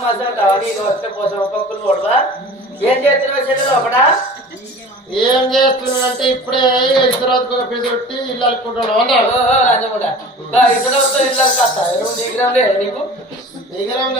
మసాలా నీకు వస్తే కోసం ఒక్కొక్కరు కొడవా ఏం చేస్తున్నావు చెల్లెలు ఒకటా ఏం చేస్తున్నానంటే ఇప్పుడే ఇసురాకు ఒక పీసు కొట్టి ఇల్లు అనుకుంటున్నాను ఇసులో ఇల్లు కత్తా నీకు దిగరం